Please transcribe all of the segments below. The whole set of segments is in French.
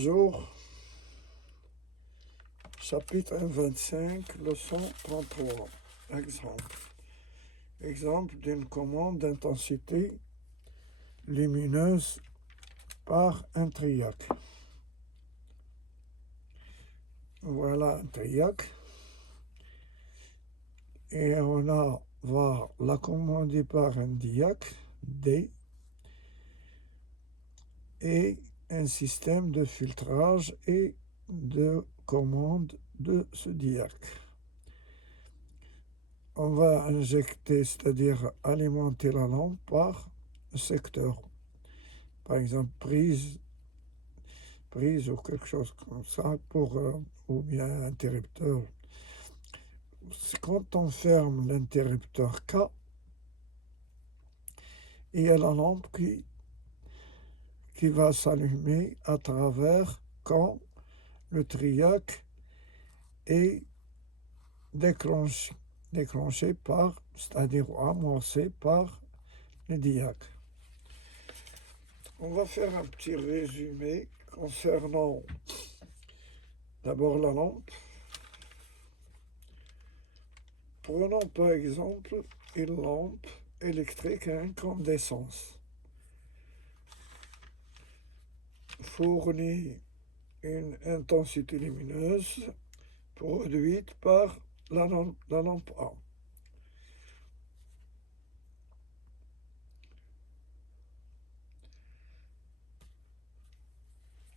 Bonjour, chapitre 25, leçon 33. Exemple d'une commande d'intensité lumineuse par un triac. Voilà un triac. Et on va la commander par un diac, D, et un système de filtrage et de commande de ce diac. On va injecter, c'est-à-dire alimenter la lampe par secteur. Par exemple, prise ou quelque chose comme ça, ou bien interrupteur. Quand on ferme l'interrupteur K, il y a la lampe qui va s'allumer à travers quand le triac est déclenché par, c'est-à-dire amorcé par le diac. On va faire un petit résumé concernant d'abord la lampe. Prenons par exemple une lampe électrique à incandescence fournit une intensité lumineuse produite par la lampe A.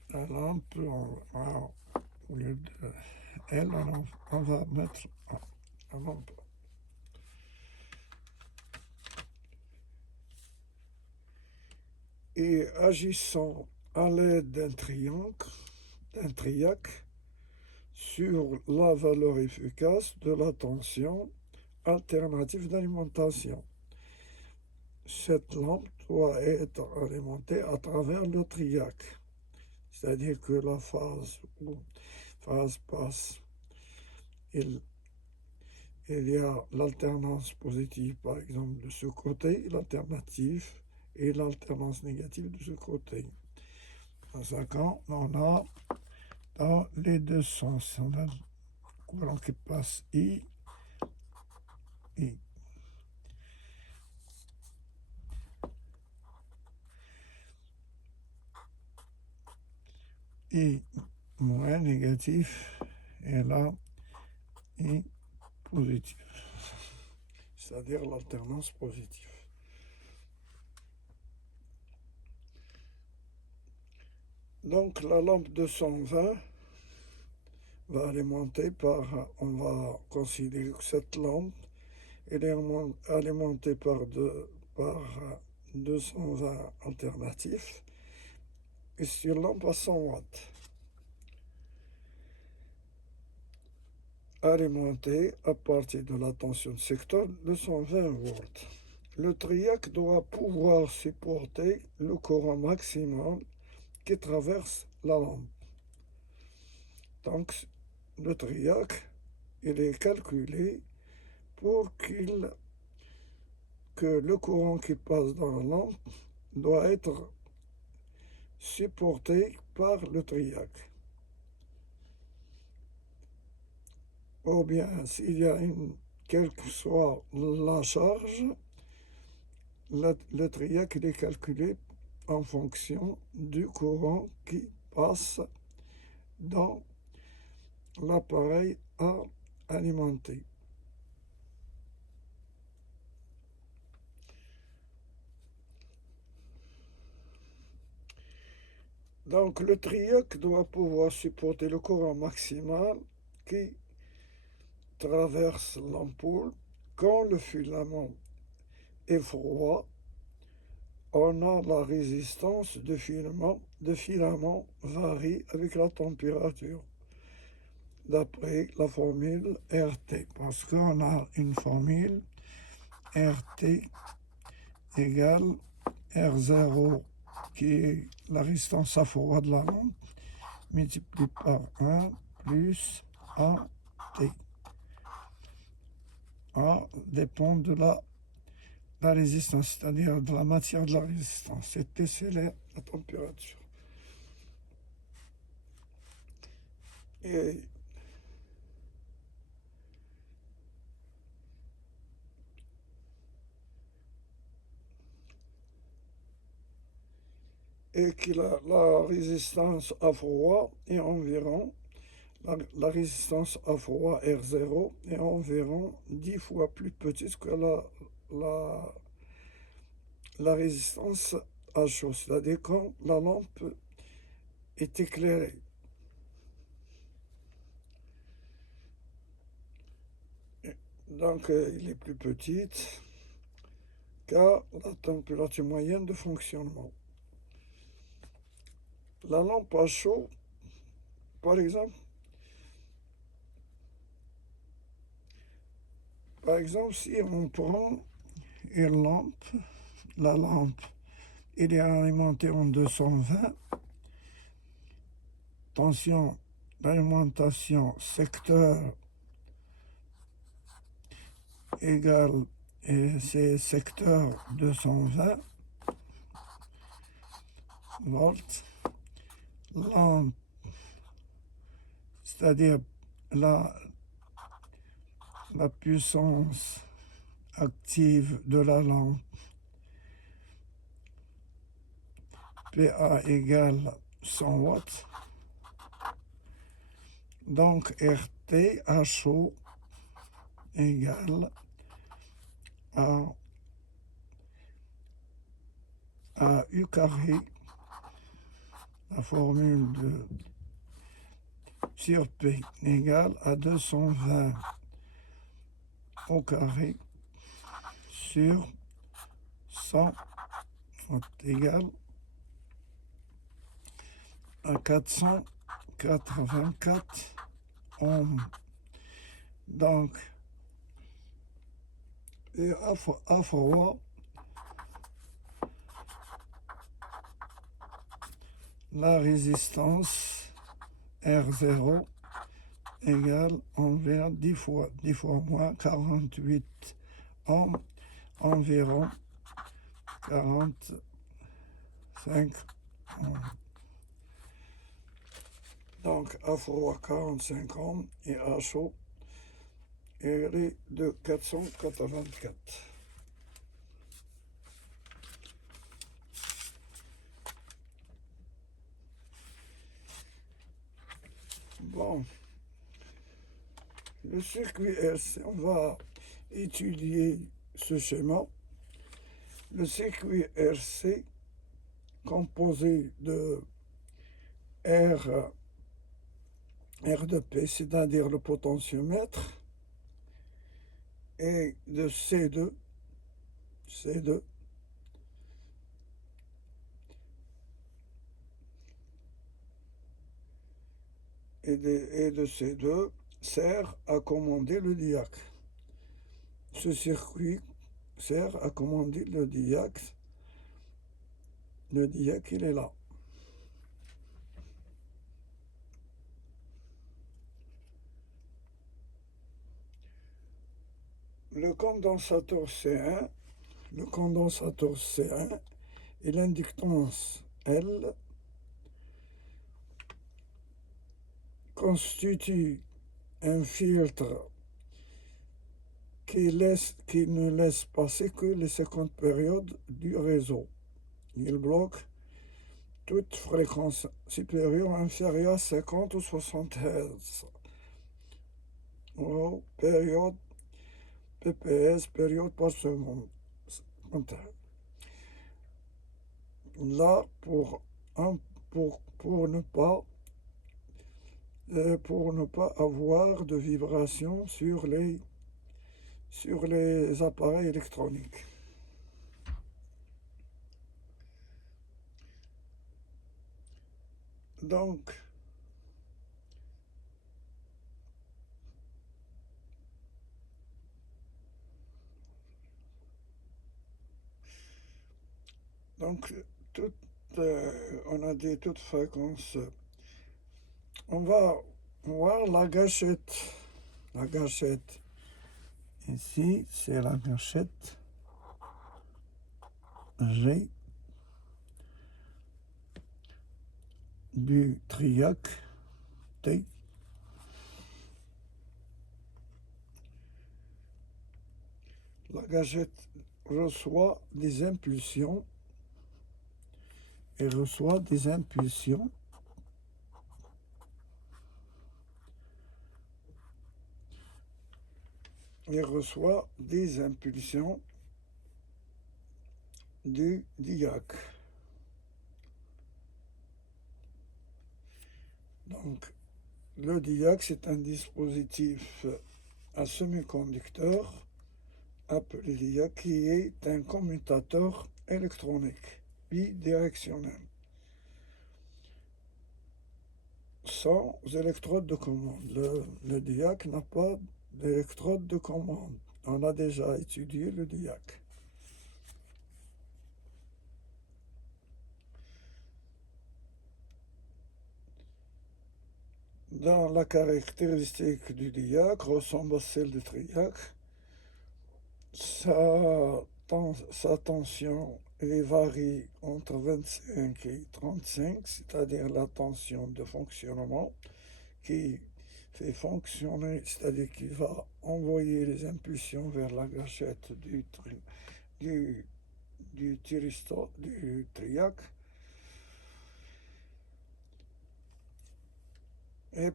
La lampe, au lieu de L, on va mettre la lampe A. Et agissant à l'aide d'un triac, sur la valeur efficace de la tension alternative d'alimentation. Cette lampe doit être alimentée à travers le triac, c'est-à-dire que la phase passe, il y a l'alternance positive par exemple de ce côté, l'alternative et l'alternance négative de ce côté. Dans ce cas, on a dans les deux sens, on a le courant qui passe I. I moins négatif et là I positif, c'est-à-dire l'alternance positive. Donc la lampe 220 va alimenter on va considérer que cette lampe elle est alimentée par 220 alternatifs et c'est une lampe à 100 watts. Alimentée à partir de la tension de secteur de 120 volts. Le triac doit pouvoir supporter le courant maximal qui traverse la lampe. Donc, le triac, il est calculé pour que le courant qui passe dans la lampe doit être supporté par le triac. Ou bien, s'il y a quelle que soit la charge, le triac est calculé en fonction du courant qui passe dans l'appareil à alimenter. Donc le triac doit pouvoir supporter le courant maximal qui traverse l'ampoule. Quand le filament est froid, on a la résistance de filament varie avec la température d'après la formule RT, parce qu'on a une formule RT égale R0 qui est la résistance à froid de la lampe multiplié par 1 plus AT. A dépend de la résistance, c'est-à-dire de la matière de la résistance. Et T, c'est la température. et, et que la résistance à froid est environ, la résistance à froid R0 est environ 10 fois plus petite que la, la résistance à chaud, c'est-à-dire quand la lampe est éclairée. Donc, il est plus petite qu'à la température moyenne de fonctionnement. La lampe à chaud, par exemple, si on prend une lampe, la lampe, elle est alimentée en 220, tension d'alimentation secteur égale, et c'est secteur 220 volts. Lampe, c'est-à-dire la, la puissance active de la lampe, PA égale 100 watts. Donc RT à chaud égale à U carré, la formule de sur P égale à 220 au carré sur 100 égale à 484 ohms. Donc, et à froid, la résistance R0 égale environ 10 fois moins 48 ohms, environ 45 ohms. Donc à froid 45 ohms et à chaud elle est de 484. Bon, le circuit RC, on va étudier ce schéma. Le circuit RC composé de R de P, c'est-à-dire le potentiomètre, et de C2 et de C2 sert à commander le diac. Ce circuit sert à commander le diac. Le diac, il est là. Le condensateur C1 et l'inductance L constituent un filtre qui ne laisse passer que les 50 périodes du réseau. Il bloque toute fréquence supérieure ou inférieure à 50 ou 60 Hz. Ou période PPS, période par seconde. Là, pour ne pas avoir de vibration sur les appareils électroniques. Donc, on a dit toute fréquence. On va voir la gâchette. La gâchette. Ici, c'est la gâchette G du triac T. la gâchette reçoit des impulsions et reçoit des impulsions du diac. Donc, le diac, c'est un dispositif à semi-conducteur appelé diac qui est un commutateur électronique bidirectionnel sans électrode de commande. Le diac n'a pas d'électrode de commande. On a déjà étudié le diac. Dans la caractéristique du diac ressemble à celle du triac. Sa tension varie entre 25 et 35, c'est-à-dire la tension de fonctionnement qui fait fonctionner, c'est-à-dire qui va envoyer les impulsions vers la gâchette du triac et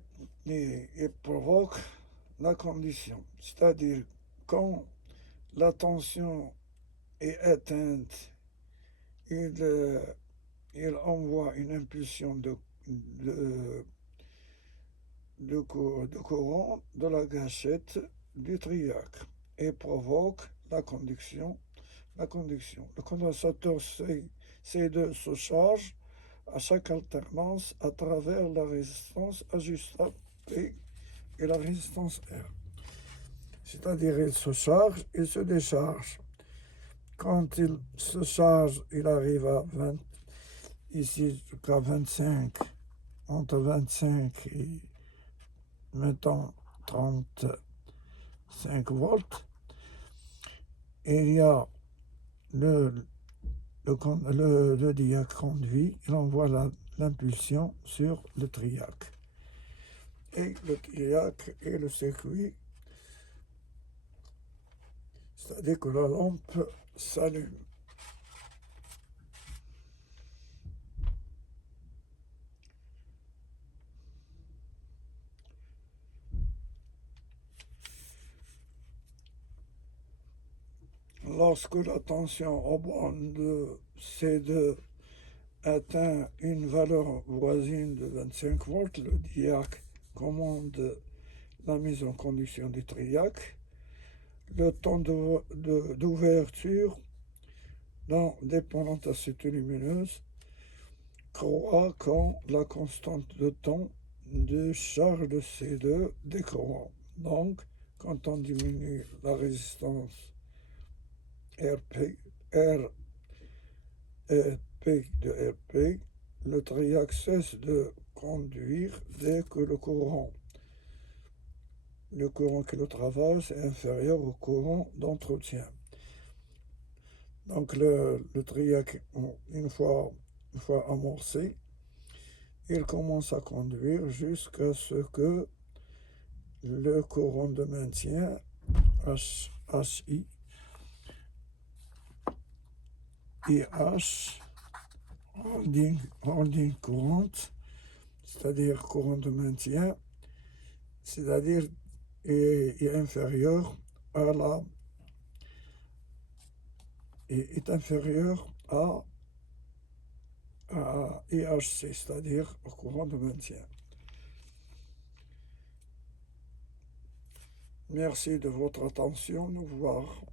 provoque la condition. C'est-à-dire quand la tension est atteinte, il envoie une impulsion de courant de la gâchette du triac et provoque la conduction. Le condensateur C2 se charge à chaque alternance à travers la résistance ajustable P et la résistance R. C'est-à-dire il se charge, il se décharge. Quand il se charge, il arrive à 20, ici jusqu'à 25, entre 25 et mettons 35 volts. Et il y a le diac conduit, il envoie l'impulsion sur le triac. Et le triac est le circuit, c'est-à-dire que la lampe s'allume. Lorsque la tension au borne de C2 atteint une valeur voisine de 25 volts, le diac commande la mise en conduction du triac. Le temps d'ouverture dépendant à cette lumineuse croît quand la constante de temps de charge de C2 décroît. Donc, quand on diminue la résistance RP de RP, le triac cesse de conduire dès que le courant qui le traverse est inférieur au courant d'entretien. Donc le triac, une fois amorcé, il commence à conduire jusqu'à ce que le courant de maintien HI et H, holding courant, c'est-à-dire courant de maintien, c'est-à-dire est inférieur à IHC, c'est-à-dire au courant de maintien. Merci de votre attention. Nous voir.